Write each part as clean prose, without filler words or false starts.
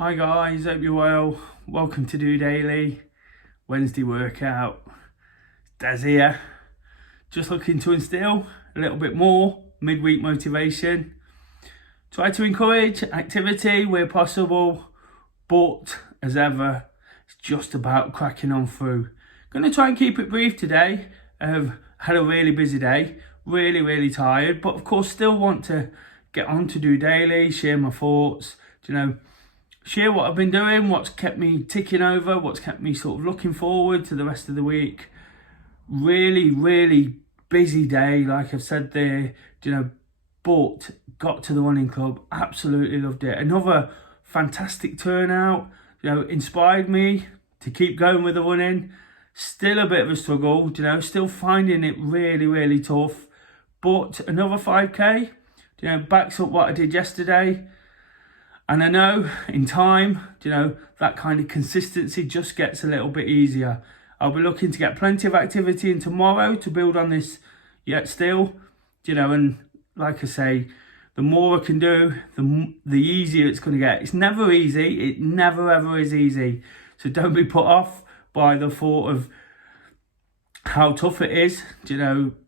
Hi guys, hope you're well. Welcome to DOdaily, Wednesday workout. Des here, just looking to instill a little bit more midweek motivation. Try to encourage activity where possible, but as ever, it's just about cracking on through. Going to try and keep it brief today. I've had a really busy day, really tired, but of course still want to get on to DOdaily, share my thoughts, share what I've been doing, what's kept me ticking over, what's kept me sort of looking forward to the rest of the week. Really busy day, like I've said there, but got to the running club, absolutely loved it. Another fantastic turnout, inspired me to keep going with the running. Still a bit of a struggle, still finding it really tough, but another 5k, backs up what I did yesterday. And I know in time, that kind of consistency just gets a little bit easier. I'll be looking to get plenty of activity in tomorrow to build on this yet still, and like I say, the more I can do, the easier it's going to get. It's never easy. It never ever is easy. So don't be put off by the thought of how tough it is.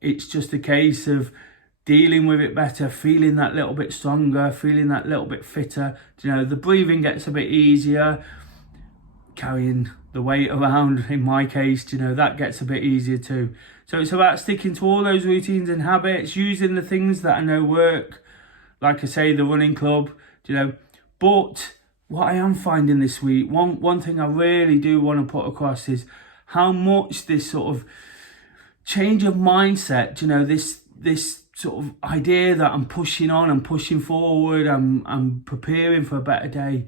It's just a case of dealing with it better, feeling that little bit stronger, feeling that little bit fitter. The breathing gets a bit easier, carrying the weight around, in my case, that gets a bit easier too. So it's about sticking to all those routines and habits, using the things that I know work, like I say, the running club, but what I am finding this week, one thing I really do want to put across is how much this sort of change of mindset, this sort of idea that I'm pushing on, I'm pushing forward, I'm preparing for a better day,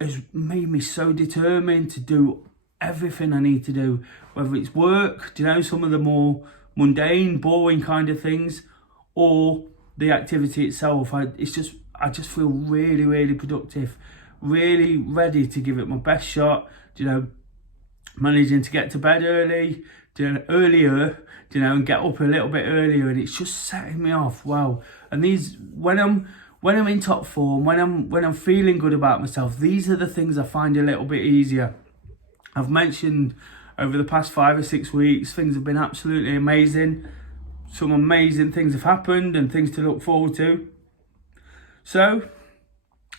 has made me so determined to do everything I need to do, whether it's work, some of the more mundane, boring kind of things, or the activity itself. I just feel really productive, really ready to give it my best shot, managing to get to bed earlier, and get up a little bit earlier, and it's just setting me off. Wow. And these, when I'm in top form, when I'm feeling good about myself, these are the things I find a little bit easier. I've mentioned over the past 5 or 6 weeks, things have been absolutely amazing. Some amazing things have happened and things to look forward to. So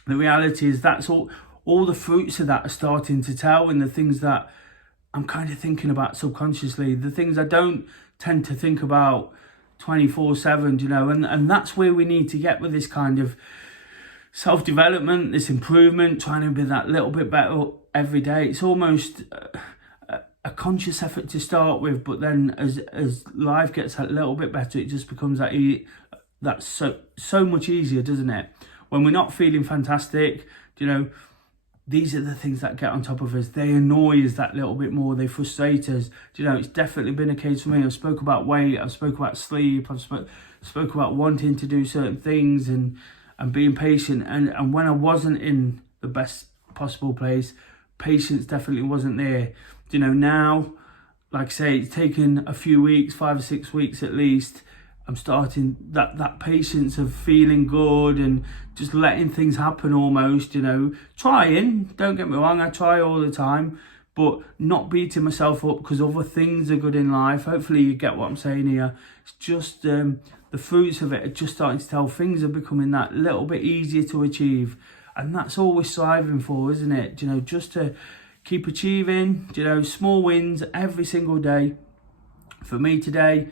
the reality is that's all the fruits of that are starting to tell, and the things that I'm kind of thinking about subconsciously, the things I don't tend to think about 24/7, and that's where we need to get with this kind of self-development, this improvement, trying to be that little bit better every day. It's almost a conscious effort to start with, but then as life gets a little bit better, it just becomes that's so much easier, doesn't it? When we're not feeling fantastic, these are the things that get on top of us. They annoy us that little bit more. They frustrate us. It's definitely been a case for me. I've spoke about weight. I've spoke about sleep. I've spoke about wanting to do certain things and being patient. And when I wasn't in the best possible place, patience definitely wasn't there. Now, like I say, it's taken a few weeks, 5 or 6 weeks at least. I'm starting that patience of feeling good and just letting things happen almost, trying, don't get me wrong, I try all the time, but not beating myself up because other things are good in life. Hopefully you get what I'm saying here. It's just the fruits of it are just starting to tell. Things are becoming that little bit easier to achieve, and that's all we're striving for, isn't it? Just to keep achieving, small wins every single day. For me today,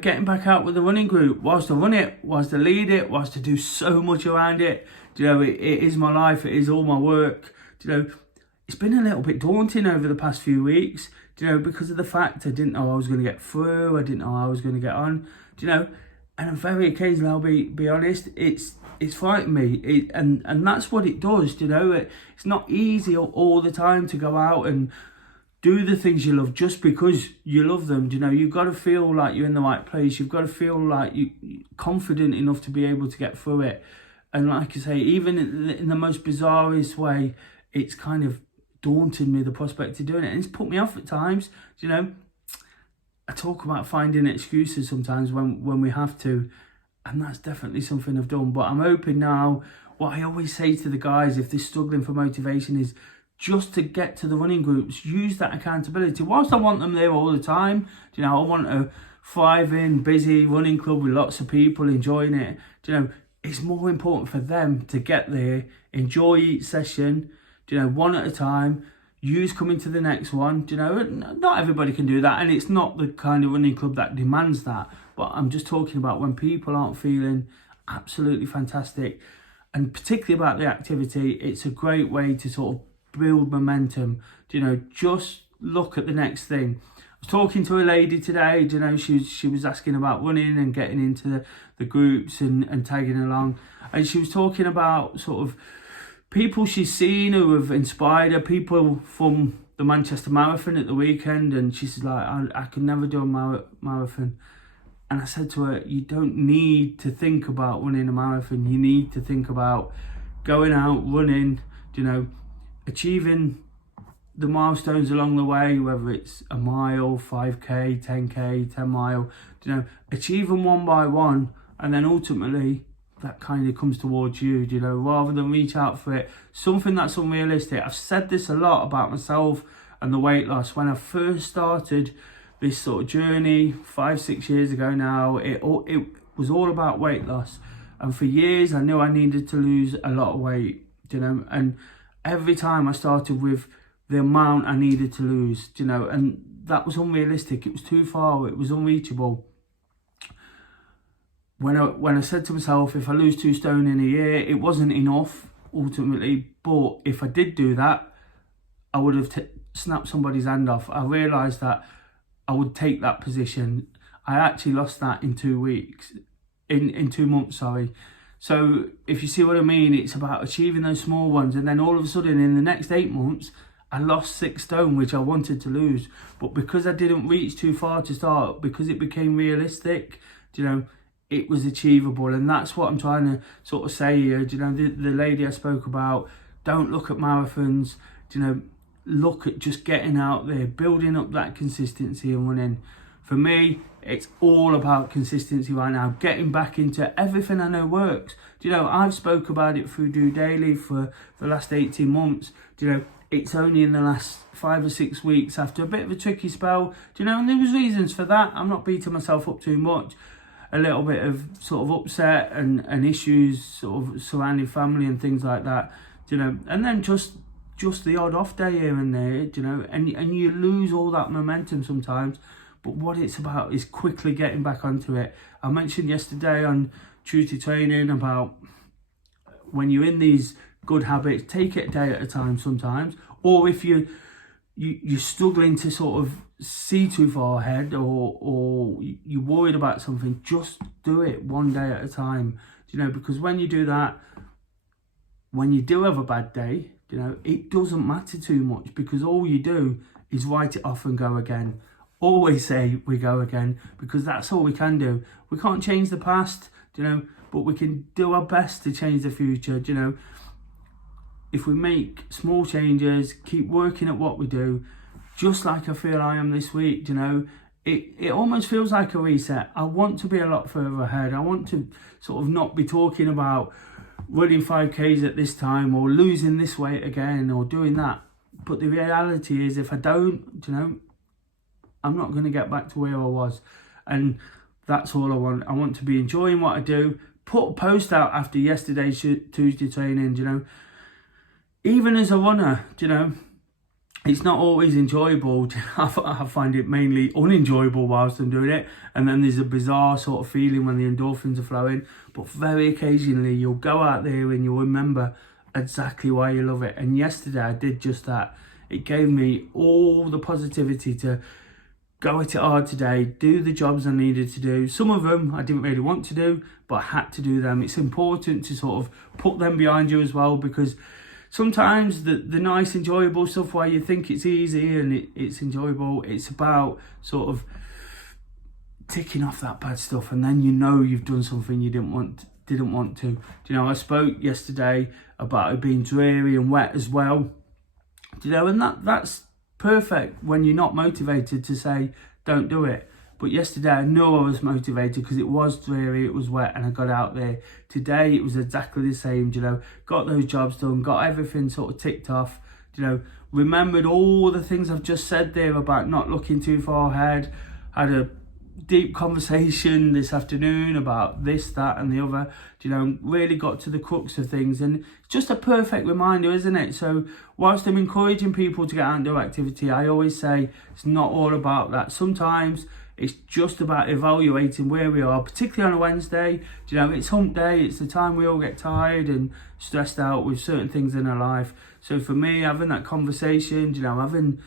getting back out with the running group, whilst I run it, whilst I lead it, whilst I do so much around it, it is my life, it is all my work. It's been a little bit daunting over the past few weeks, because of the fact I didn't know I was going to get through, I didn't know how I was going to get on, and very occasionally, I'll be honest, it's frightened me, and that's what it does, it's not easy all the time to go out and do the things you love just because you love them. You've got to feel like you're in the right place. You've got to feel like you're confident enough to be able to get through it. And like I say, even in the most bizarrest way, it's kind of daunted me, the prospect of doing it. And it's put me off at times. I talk about finding excuses sometimes when we have to. And that's definitely something I've done. But I'm hoping now, what I always say to the guys if they're struggling for motivation is just to get to the running groups, use that accountability. Whilst I want them there all the time, I want a thriving, busy running club with lots of people enjoying it. It's more important for them to get there, enjoy each session, one at a time, use coming to the next one. Not everybody can do that, and it's not the kind of running club that demands that. But I'm just talking about when people aren't feeling absolutely fantastic, and particularly about the activity, it's a great way to sort of build momentum. Just look at the next thing. I was talking to a lady today, she was asking about running and getting into the groups and tagging along. And she was talking about sort of people she's seen who have inspired her, people from the Manchester Marathon at the weekend. And she's like, I could never do a marathon. And I said to her, you don't need to think about running a marathon. You need to think about going out, running, achieving the milestones along the way, whether it's a mile, 5k, 10k, 10 mile, achieve them one by one, and then ultimately that kind of comes towards you, rather than reach out for it, something that's unrealistic. I've said this a lot about myself and the weight loss. When I first started this sort of journey 5-6 years ago now, it was all about weight loss, and for years I knew I needed to lose a lot of weight, and every time I started with the amount I needed to lose, and that was unrealistic. It was too far. It was unreachable. When I said to myself, if I lose 2 stone in a year, it wasn't enough ultimately. But if I did do that, I would have snapped somebody's hand off. I realised that I would take that position. I actually lost that in 2 weeks, in 2 months, sorry. So if you see what I mean, it's about achieving those small ones, and then all of a sudden in the next 8 months, I lost 6 stone, which I wanted to lose. But because I didn't reach too far to start, because it became realistic, it was achievable. And that's what I'm trying to sort of say here. The lady I spoke about, don't look at marathons, look at just getting out there, building up that consistency and running. For me, it's all about consistency right now, getting back into everything I know works. I've spoke about it through DOdaily for the last 18 months. It's only in the last 5 or 6 weeks, after a bit of a tricky spell, and there was reasons for that. I'm not beating myself up too much. A little bit of sort of upset and issues sort of surrounding family and things like that, and then just the odd off day here and there, and you lose all that momentum sometimes. But what it's about is quickly getting back onto it. I mentioned yesterday on Tuesday training about when you're in these good habits, take it a day at a time sometimes. Or if you're struggling to sort of see too far ahead, or you're worried about something, just do it one day at a time. Because when you do that, when you do have a bad day, it doesn't matter too much, because all you do is write it off and go again. Always say we go again, because that's all we can do. We can't change the past, but we can do our best to change the future. If we make small changes, keep working at what we do, just like I feel I am this week, it almost feels like a reset. I want to be a lot further ahead. I want to sort of not be talking about running 5Ks at this time, or losing this weight again, or doing that. But the reality is, if I don't, I'm not going to get back to where I was. And that's all I want. I want to be enjoying what I do. Put a post out after yesterday's Tuesday training, even as a runner, it's not always enjoyable. I find it mainly unenjoyable whilst I'm doing it. And then there's a bizarre sort of feeling when the endorphins are flowing. But very occasionally you'll go out there and you'll remember exactly why you love it. And yesterday I did just that. It gave me all the positivity to go at it hard today, do the jobs I needed to do. Some of them I didn't really want to do, but I had to do them. It's important to sort of put them behind you as well, because sometimes the nice, enjoyable stuff where you think it's easy and it's enjoyable, it's about sort of ticking off that bad stuff, and then you've done something you didn't want to. I spoke yesterday about it being dreary and wet as well. And that's perfect when you're not motivated to say don't do it. But yesterday I know I was motivated because it was dreary, it was wet, and I got out there. Today it was exactly the same, you know, got those jobs done, got everything sort of ticked off, you know, remembered all the things I've just said there about not looking too far ahead, had a deep conversation this afternoon about this, that and the other, you know, really got to the crux of things, and it's just a perfect reminder, isn't it? So whilst I'm encouraging people to get out and do activity, I always say it's not all about that. Sometimes it's just about evaluating where we are, particularly on a Wednesday. You know, it's hump day, it's the time we all get tired and stressed out with certain things in our life. So for me, having that conversation, you know, having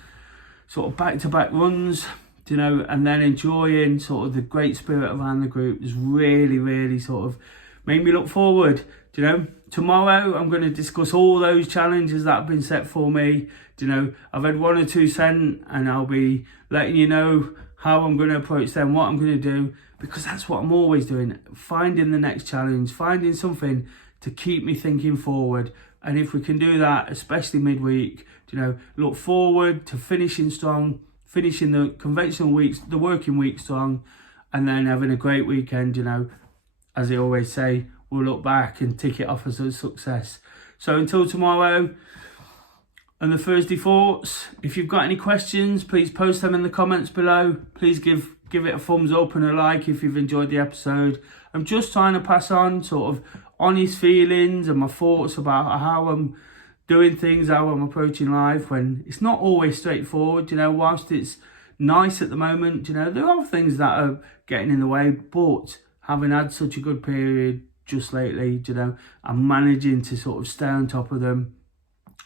sort of back-to-back runs, you know, and then enjoying sort of the great spirit around the group has really, really sort of made me look forward. You know, tomorrow I'm going to discuss all those challenges that have been set for me. You know, I've had 1 or 2 sent, and I'll be letting you know how I'm going to approach them, what I'm going to do, because that's what I'm always doing, finding the next challenge, finding something to keep me thinking forward. And if we can do that, especially midweek, you know, look forward to finishing strong, finishing the conventional weeks, the working week strong, and then having a great weekend. You know, as I always say, we'll look back and tick it off as a success. So until tomorrow and the Thursday thoughts, if you've got any questions, please post them in the comments below. Please give it a thumbs up and a like if you've enjoyed the episode. I'm just trying to pass on sort of honest feelings and my thoughts about how I'm doing things, how I'm approaching life, when it's not always straightforward. You know, whilst it's nice at the moment, you know, there are things that are getting in the way, but having had such a good period just lately, you know, I'm managing to sort of stay on top of them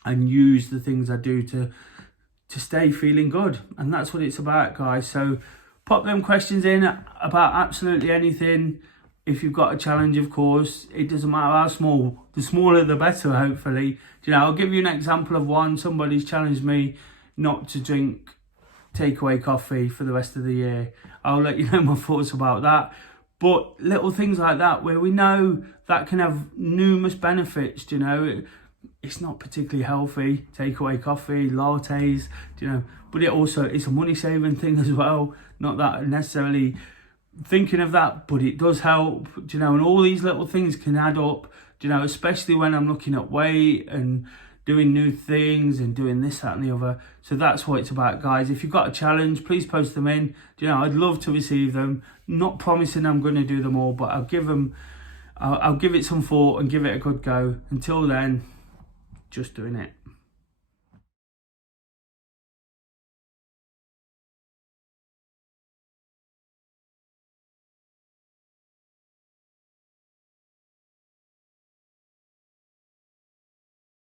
and use the things I do to stay feeling good. And that's what it's about, guys. So pop them questions in about absolutely anything. If you've got a challenge, of course, it doesn't matter how small. The smaller the better, hopefully. You know, I'll give you an example of one. Somebody's challenged me not to drink takeaway coffee for the rest of the year. I'll let you know my thoughts about that. But little things like that, where we know that can have numerous benefits, you know. It's not particularly healthy, takeaway coffee, lattes, you know, but it's a money saving thing as well. Not that necessarily thinking of that, but it does help, you know, and all these little things can add up, you know, especially when I'm looking at weight and doing new things and doing this, that and the other. So that's what it's about, guys. If you've got a challenge, please post them in. You know, I'd love to receive them. Not promising I'm going to do them all, but I'll give it some thought and give it a good go. Until then, just doing it.